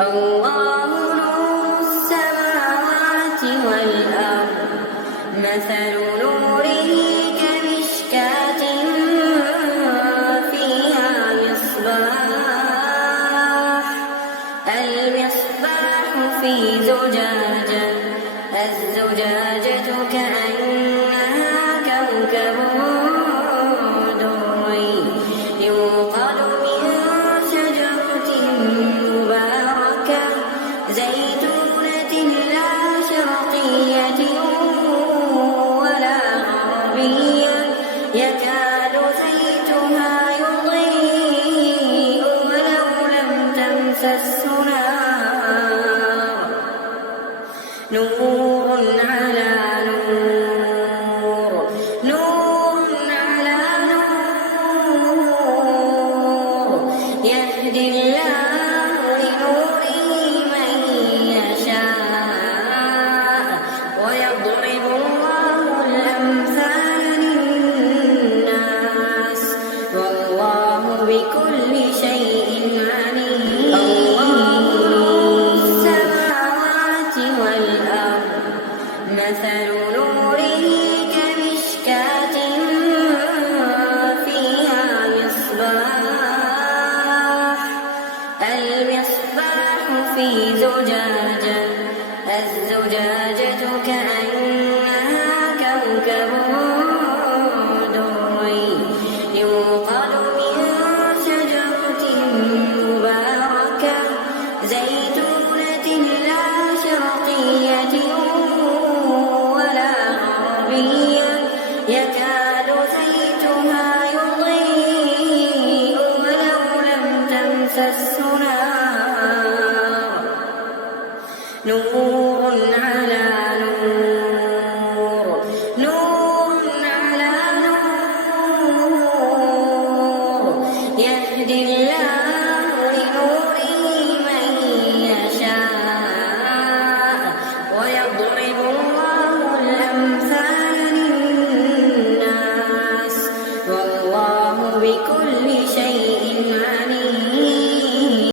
الله نور السماوات والأرض مثل نوره كمشكاة فيها مصباح المصباح في زجاجة الزجاجة كأنها كوكب دري يوقد من شجرة مباركة زيتونة لا شرقية ولا غربية يكاد زيتها يضيء ولو لم تمسسه نار نور على نور نور على نور يهدي الله لنوره من يشاء ويضرب الله الأمثال للناس والله بكل شيء عليم الله نور السماوات والأرض مثل نوره كمشكاة فيها مصباح المصباح في زجاجة الزجاجة كأنها كوكب دري يوقد من شجرة مباركة زيتونة لا شرقية ولا غربية يكاد زيتها يضيء ولو لم تمسسه نار